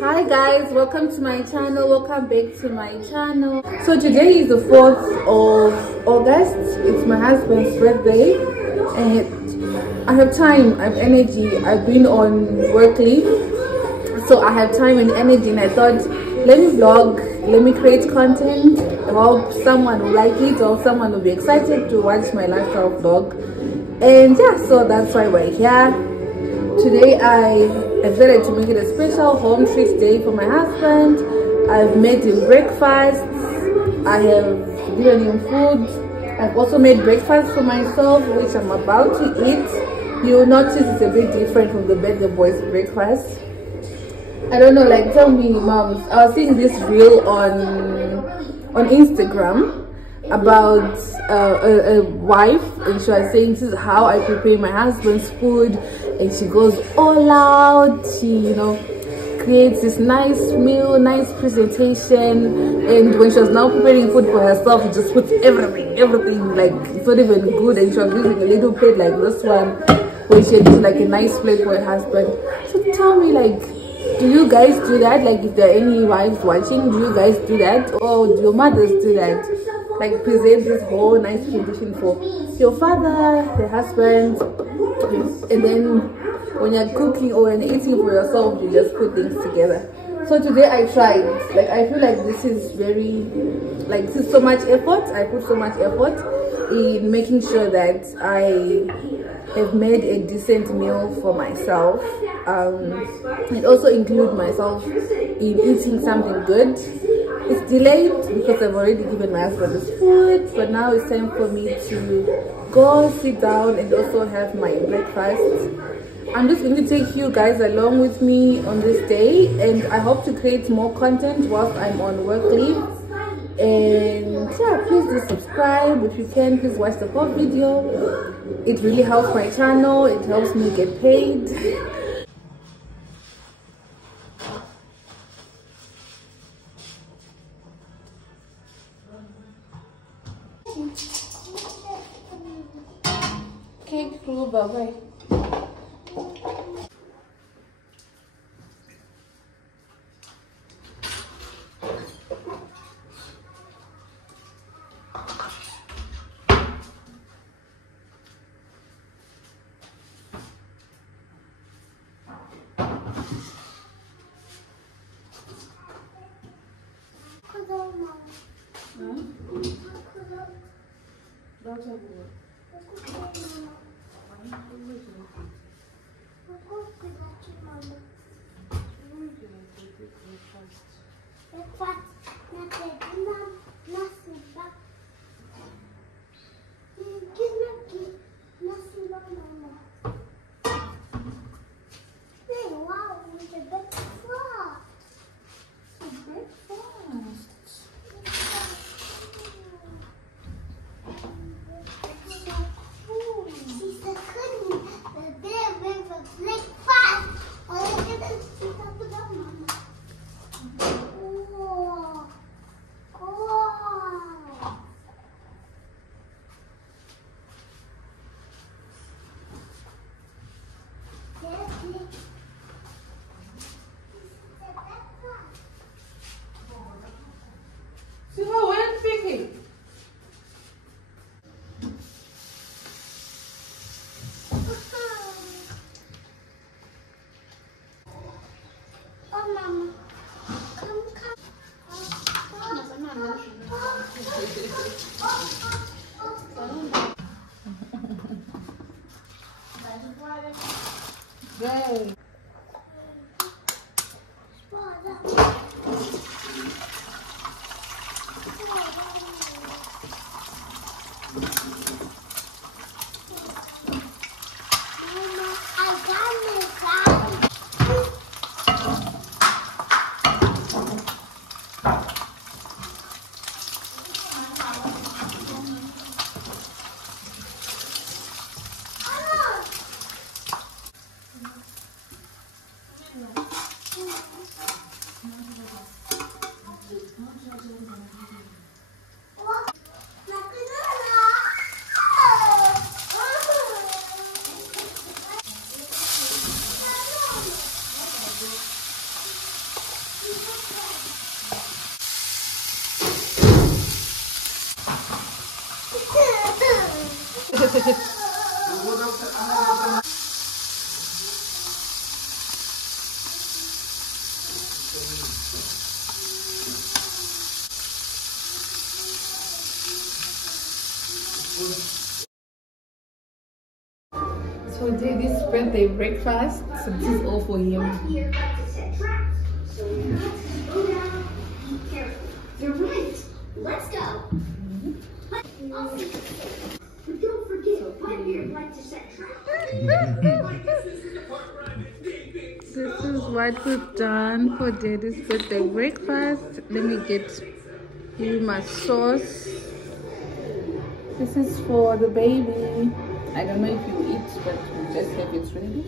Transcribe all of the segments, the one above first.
Hi guys, welcome to my channel, welcome back to my channel. So today is the 4th of August. It's my husband's birthday and I have time, I have energy. I've been on work leave, so I have time and energy, and I thought, let me vlog, let me create content. I hope someone will like it or someone will be excited to watch my lifestyle vlog. And yeah, so that's why we're here. Today I decided to make it a special home treat day for my husband. I've made him breakfast, I have given him food. I've also made breakfast for myself, which I'm about to eat. You'll notice it's a bit different from the birthday boy's breakfast. I don't know, like, tell me moms. I was seeing this reel on Instagram about a wife, and she was saying, this is how I prepare my husband's food, and she goes all out. She, creates this nice meal, nice presentation, and when she was now preparing food for herself, she just puts everything, like it's not even good, and she was using a little plate like this one when she had like a nice plate for her husband. So tell me, like, do you guys do that? Like, if there are any wives watching, do you guys do that, or do your mothers do that? Like, present this whole nice presentation for your father, the husband, and then when you're cooking or when you're eating for yourself, you just put things together. So today I tried. Like, I feel like this is very, like, this is so much effort. I put so much effort in making sure that I have made a decent meal for myself, and also include myself in eating something good. It's delayed because I've already given my husband his food, but now it's time for me to go sit down and also have my breakfast. I'm just going to take you guys along with me on this day, and I hope to create more content whilst I'm on work leave. And yeah, please do subscribe if you can. Please watch the whole video. It really helps my channel, it helps me get paid. Cake glue, bye-bye. Yay. So we did this birthday breakfast, so this is all for him. You're right. Let's go. But don't forget, Whitebeard likes to set traps. This is what we've done for Daddy's birthday breakfast. Let me get you my sauce. This is for the baby. I don't know if you eat, but we just have it ready.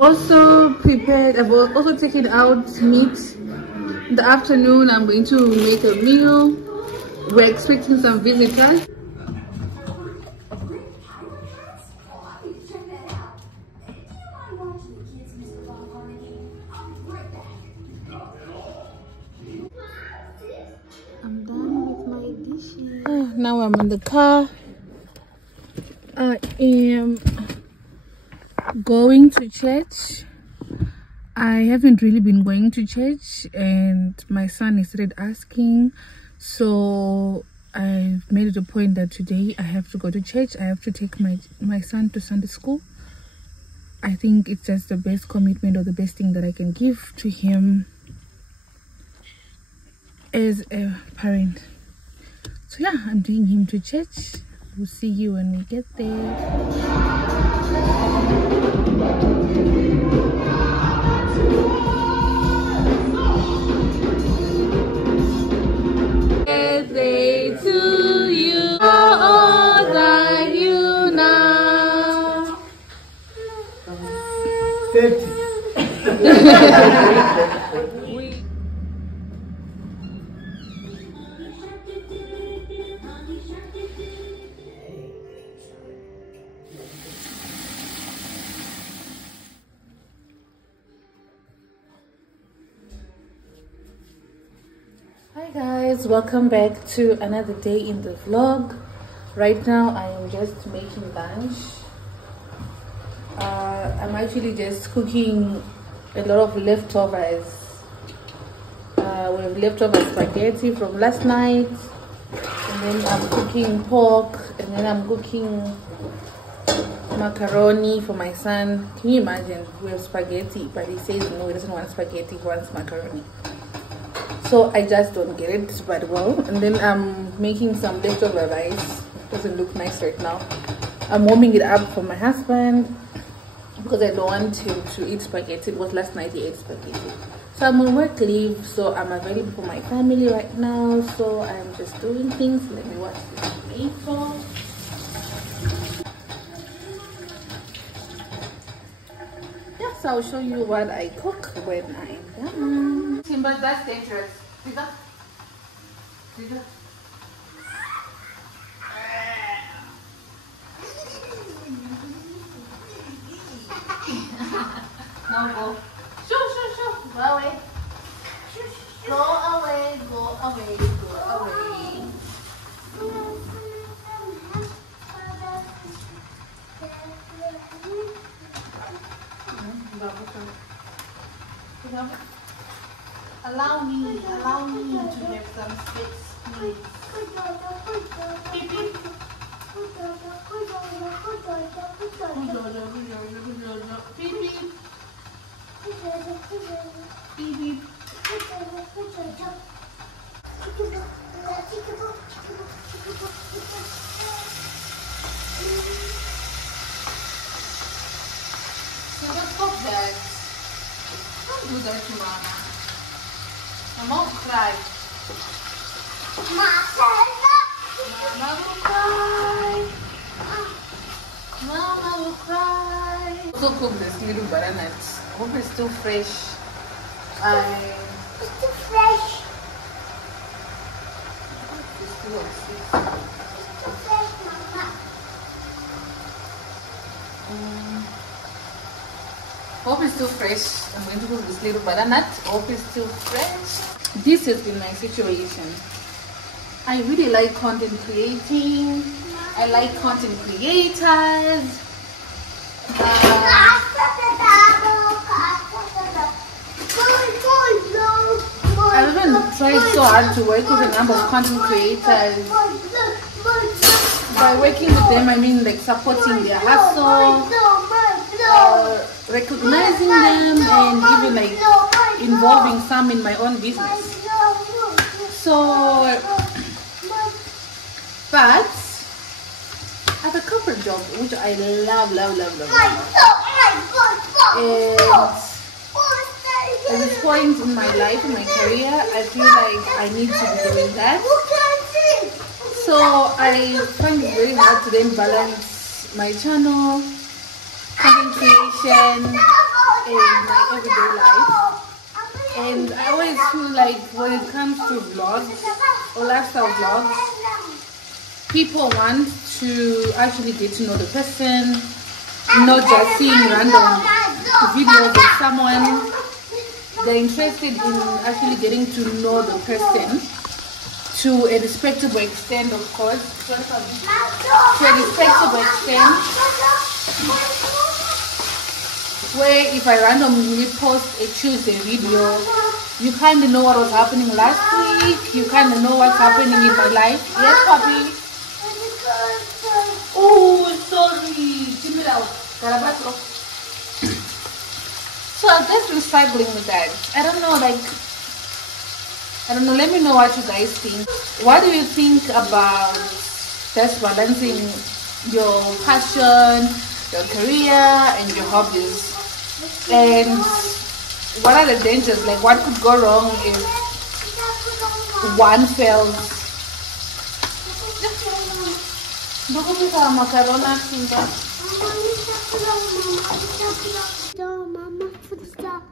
Also prepared, I've also taken out meat. In the afternoon, I'm going to make a meal. We're expecting some visitors. I'm done with my dishes. Now I'm in the car. I am going to church. I haven't really been going to church, and my son started asking, so I've made it a point that today I have to go to church. I have to take my son to Sunday school. I think it's just the best commitment, or the best thing that I can give to him as a parent. So yeah, I'm taking him to church. We'll see you when we get there. Birthday to you. How old are you now? 30. Hi guys, welcome back to another day in the vlog. Right now I am just making lunch. I'm actually just cooking a lot of leftovers. We have leftover spaghetti from last night, and then I'm cooking pork, and then I'm cooking macaroni for my son. Can you imagine? We have spaghetti, but he says no, he doesn't want spaghetti, he wants macaroni. So I just don't get it, but well. And then I'm making some leftover rice. Doesn't look nice right now. I'm warming it up for my husband because I don't want him to eat spaghetti, because last night he ate spaghetti. So I'm on work leave, so I'm available for my family right now. So I'm just doing things. Let me wash this tomato. Yes, I'll show you what I cook when I'm done. Timber, that's dangerous. Timber. Timber. No, go. Shoo. Go away. Go away, go away, go away. Allow me to have some space, please. Beep, beep. Beep, beep. Beep, beep. So don't stop that. Don't do that to Mama. Mama will cry. Mama will cry. Mama will cry. Also cook this little butternut. I hope it's still fresh. It's too fresh. It's still on sweet. It's too fresh, Mama. Hope it's still fresh. I'm going to cook this little butternut. Hope it's still fresh. This has been my situation. I really like content creating. I like content creators. I've even tried so hard to work with a number of content creators. By working with them, I mean like supporting their hustle, recognizing them, and even like involving some in my own business. So, but I have a corporate job which I love. And at this point in my life, in my career, I feel like I need to be doing that. So I find it very hard to then balance my channel, content creation, and my everyday life. And I always feel like when it comes to vlogs or lifestyle vlogs, people want to actually get to know the person, not just seeing random videos of someone. They're interested in actually getting to know the person to a respectable extent, of course. To a respectable extent, where if I randomly post a Tuesday video, you kind of know what was happening last week. You kind of know what's happening in my life. Yes, puppy. Oh, sorry. Keep it out. So I guess recycling with that. I don't know, let me know what you guys think. What do you think about just balancing your passion, your career, and your hobbies? And what are the dangers? Like, what could go wrong if one fails?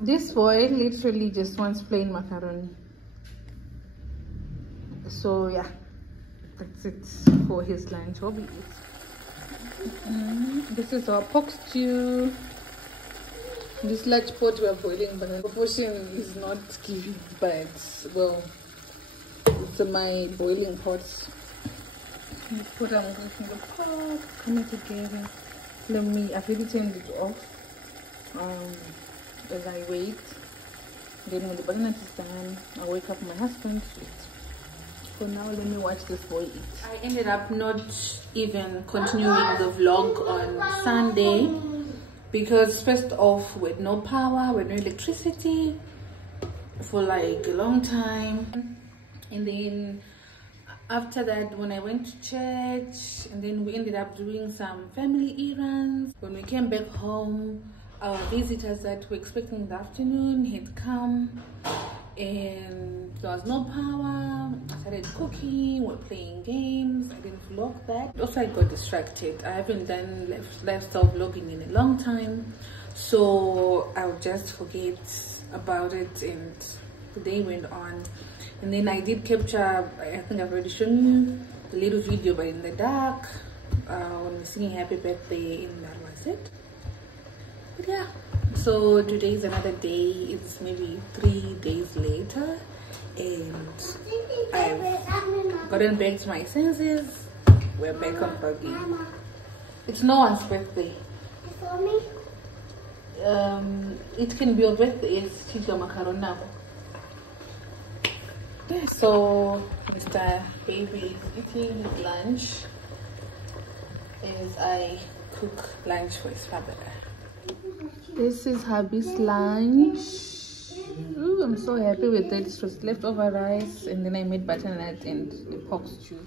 This boy literally just wants plain macaroni. So yeah, that's it for his lunch. This is our pork stew. This large pot we are boiling, but the proportion is not giving, but well, it's my boiling pot. You put them in the pot, come together. I've already turned it off. As I wait, then when the banana is done, I wake up my husband to eat. For now, let me watch this boy eat. I ended up not even continuing the vlog on Sunday because first off, with no power, with no electricity for like a long time, and then after that, when I went to church, and then we ended up doing some family errands. When we came back home, our visitors that were expecting in the afternoon had come, and there was no power. I started cooking, we're playing games. I didn't vlog that. Also, I got distracted. I haven't done lifestyle vlogging in a long time, so I'll just forget about it, and the day went on. And then I did capture, I think I've already shown you the little video, but in the dark, when we're singing happy birthday, and that was it. But yeah, so today is another day. It's maybe 3 days later, and I've gotten back to my senses. We're back on vlogging. It's no one's birthday. For me? It can be your birthday. It's Chica Macarona. So Mr. Baby is eating his lunch as I cook lunch for his father. This is hubby's lunch. Ooh, I'm so happy with it. It was leftover rice, and then I made butternut and the pork stew.